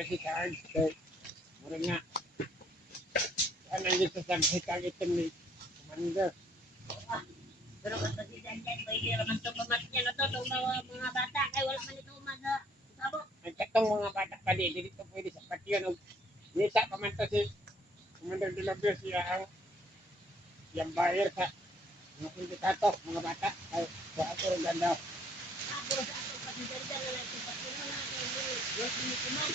Kasi Charles, mura nga. Ano yung sasaghit ang itim ni Commander? Pero basta si Janjan, pwede naman ito pamatnya na ito. Itong mga bata, kaya wala man ito sabot. Ang katong mga bata pa dito pwede sa patio. Nisa pa man to si Commander de la Vez siya ang yung buyer sa mga sindikato, mga bata. Ay, sa ato rin ganda. Puro sa ato, pati Janjan na lang ito. Pati na lang ito. Yung sinikuman.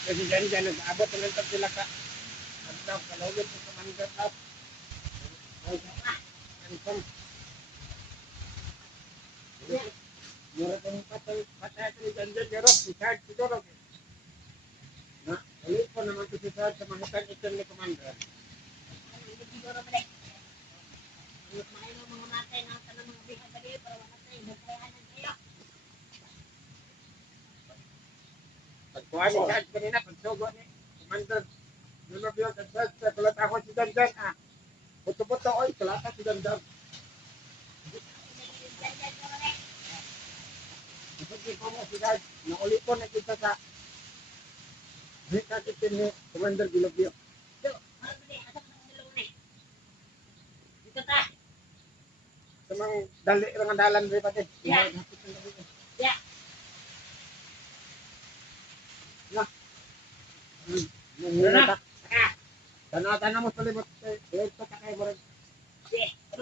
Kasi dyan, nag-abot na lang sila ka. Ano daw, kalawin sa Commander daw. Ay, ang mura kang patay ni Janjan, pero si Charles siguro. Na, ulit po naman si Charles sa mahitan itim ni Commander. Hindi siguro ba rin. Kumain ng mga matay na sa mga bihag ba rin. Para matay, magkayanan kayo. Pagkuha ni Charles kanina, pagsugo ni Commander. Nulog yun, Charles, kulat ako si Janjan. Puto-puto, oy, kulata si Janjan. Kasi po mo si Charles, naulit po na kita sa hitan itim ni Commander Bilobio. So, ano ba rin? Asap ng dalawa na eh. Dito ta. Sa mga dali, mga dalan rin pati. Yeah. Yeah. Nangyari ka. Tanaw-tanaw mo sa libot. Ito ka kayo mo rin.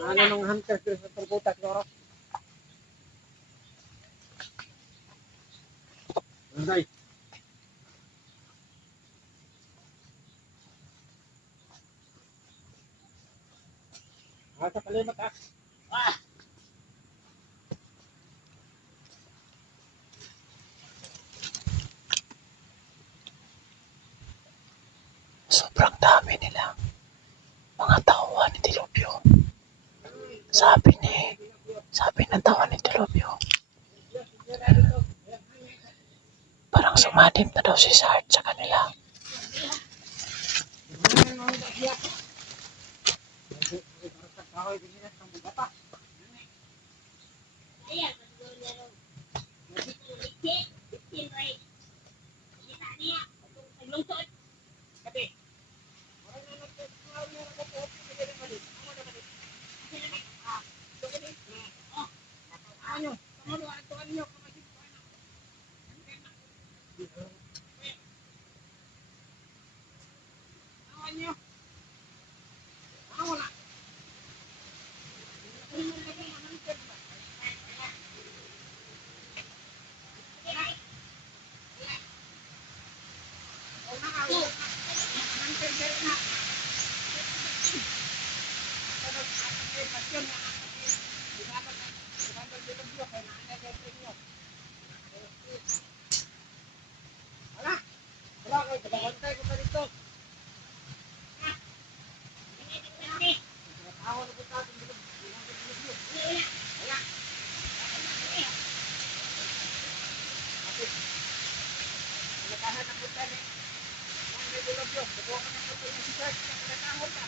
Ano nung hunter sa tungkutak siguro? Nanday. Sa kalimot ha. Sobrang dami nila. Mga tauhan ni Dilopio. Sabi ng tauhan ni Dilopio. Parang sumadip na daw si Sart sa kanila. Ayan, pag-gawin niya rin. Nagsipulikit, 15 right. Kita niya, naglungsod. Kati. Ano? Ano ato anyo kamasi ko ano? Anyo. Wala. Tatay Dilobyo. Bukuha ko na po yung si George na pinatahon ka.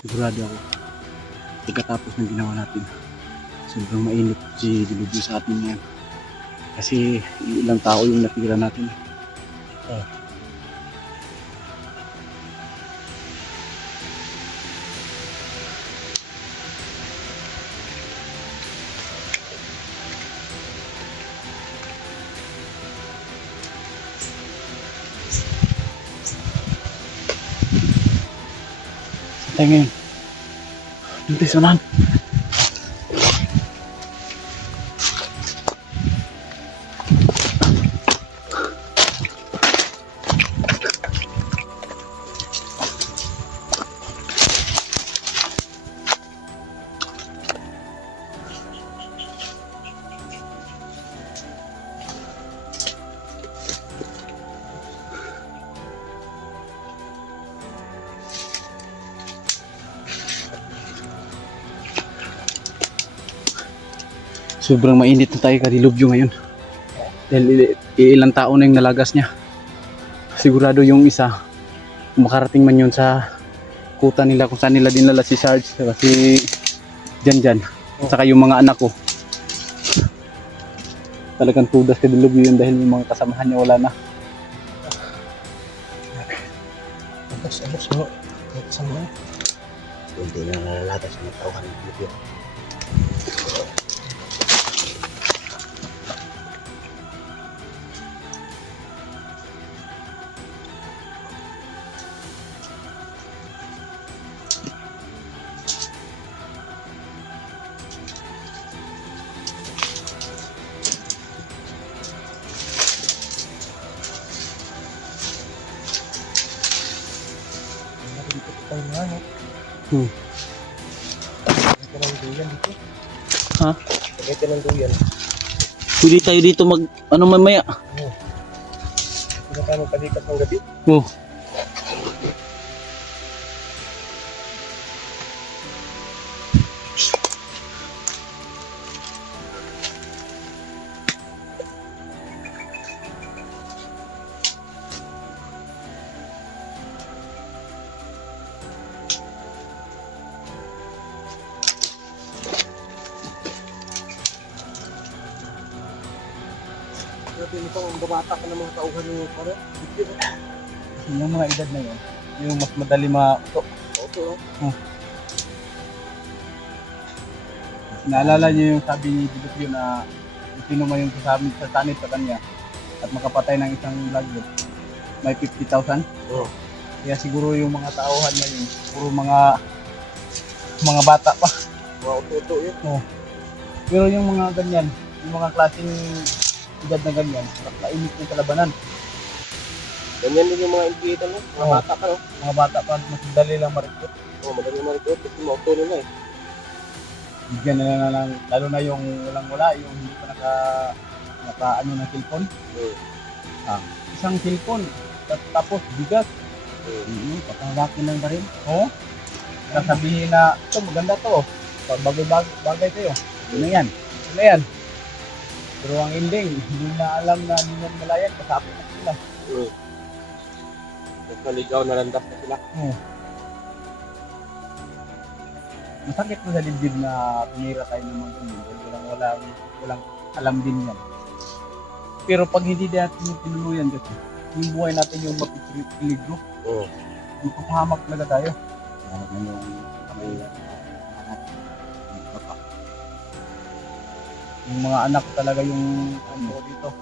Sigurado ako, pagkatapos ng ginawa natin, sobrang mainit si Dilubyo sa atin ngayon. Kasi ilang tao yung natira natin. Tayo ngayon. Dito sa unahan. Sobrang mainit na tayo kadilubyo ngayon. Dahil ilang tao na yung nalagas niya. Sigurado yung isa, kung makarating man yun sa kuta nila kung saan nila dinala si Sarge kasi dyan. Saka yung mga anak ko. Talagang tudas kadilubyo yun dahil yung mga kasamahan niya wala na. Hindi na nalalata sa mga tauhan ng video. Ha? Pagkita ng duyan. Pwede tayo dito mag ano mamaya. Hindi tayo magpalikas ng gabi. Oh. Grabe nito ang babata ka ng mga tauhan ng para. Yung mga edad na yun, yung mas madali mauto. Oto. Naalala niyo yung sabi ni Dilupio na kung sino man yung sasanit sa kanya at makapatay ng isang vlogger, may 50,000. Oo. Kaya siguro yung mga tauhan na yun, puro mga bata pa. Mga oto yun. Pero yung mga ganyan, yung mga klaseng edad na ganyan, nakainit yung kalabanan. Ganyan din yung mga impitan no? Mga Oo. bata pa no? Mga bata pa, mas madali lang marikot. Oo, madali marikot kasi mga oto nila eh. Bigyan nila na lang, lalo na yung walang-wala, yung hindi pa naka ano ng cellphone. Isang cellphone, tapos bigat. Patanggakin lang ba rin? Oo. Sasabihin na, ito maganda to. Pag bagay kayo. Ano yan? Ano yan? Pero ang ending, hindi na alam na hindi na malayan, kasapit na sila. Nagkaligaw na landas na sila. Masakit na sa dibdib na pinira tayo ng mga ganyan. Walang alam din yan. Pero pag hindi natin tinuluyan kasi, yung buhay natin yung mapipiligro, Oo. yung papahamak talaga tayo. Ano na yung kamay Yung mga anak ko talaga yung ano dito.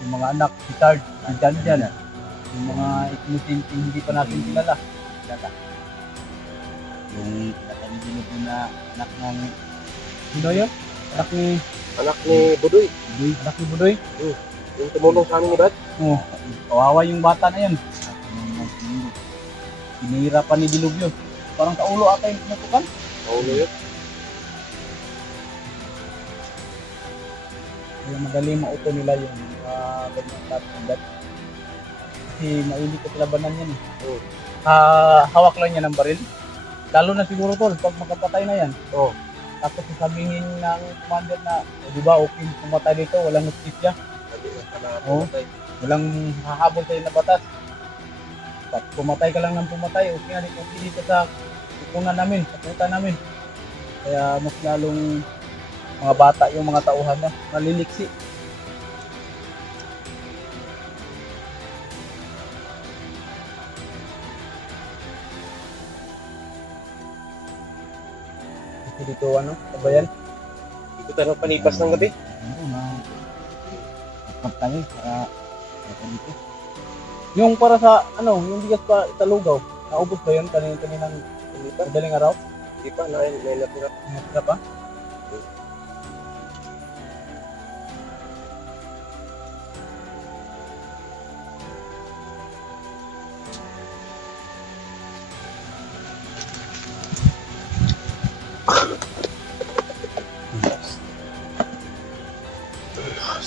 Yung mga anak, si Sarge, si Jan. Yung mga inusinting hindi pa natin kilala. yung pinatanidinig mo na anak ng Sino yun? anak ni Budoy. Anak ni Budoy. Yung tumulong sa amin ni Brad. Oh, kawawa yung bata na yun. Pinira pa ni Dilubyo. Parang sa ulo ata yung pinutukan. Paulo yun. Kaya madali mauto nila yung ganyan edad. Kasi mainit sa labanan yan. Hawak lang yan ng baril. Lalo na siguro tol, pag magkapatay na yan. Oo. Tapos sasabihin ng commander na, di ba, okay, pumatay dito, walang justisya. Sabi na pala Oo. pumatay. Walang hahabol sa'yo na batas. Pag pumatay ka lang ng pumatay, okay dito sa kukunan namin, sa puta namin. Kaya mas lalong mga bata yung mga tauhan na maliliksi. Dito ano, sabayan? Dito tayo panipas ng gabi. Ano na, kapag tayo para dito. Yung para sa, ano, yung bigas pa sa lugaw, naubos ba yun kaninang madaling araw? Hindi pa, natira. Natira pa?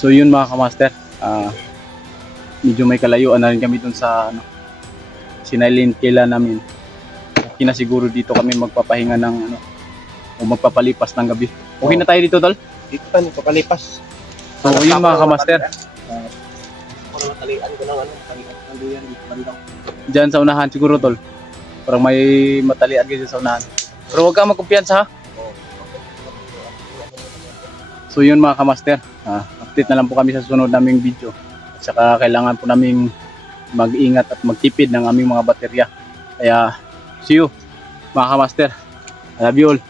So yun mga kamaster, medyo may kalayuan na rin kami dun sa sinailin kila namin. Okay na siguro dito kami magpapahinga ng o magpapalipas ng gabi. Okay na tayo dito tol? Dito tayo papalipas. So yun mga kamaster, Kung natalian ko ng ano, talian ng duyan dito bandaw. dyan sa unahan siguro tol. Parang may matalian kasi sa unahan. Pero huwag kang magkumpiyansa ha. So yun mga kamaster, update na lang po kami sa susunod naming video. At saka kailangan po naming mag-ingat at magtipid ng aming mga baterya. Kaya see you mga kamaster. I love you all.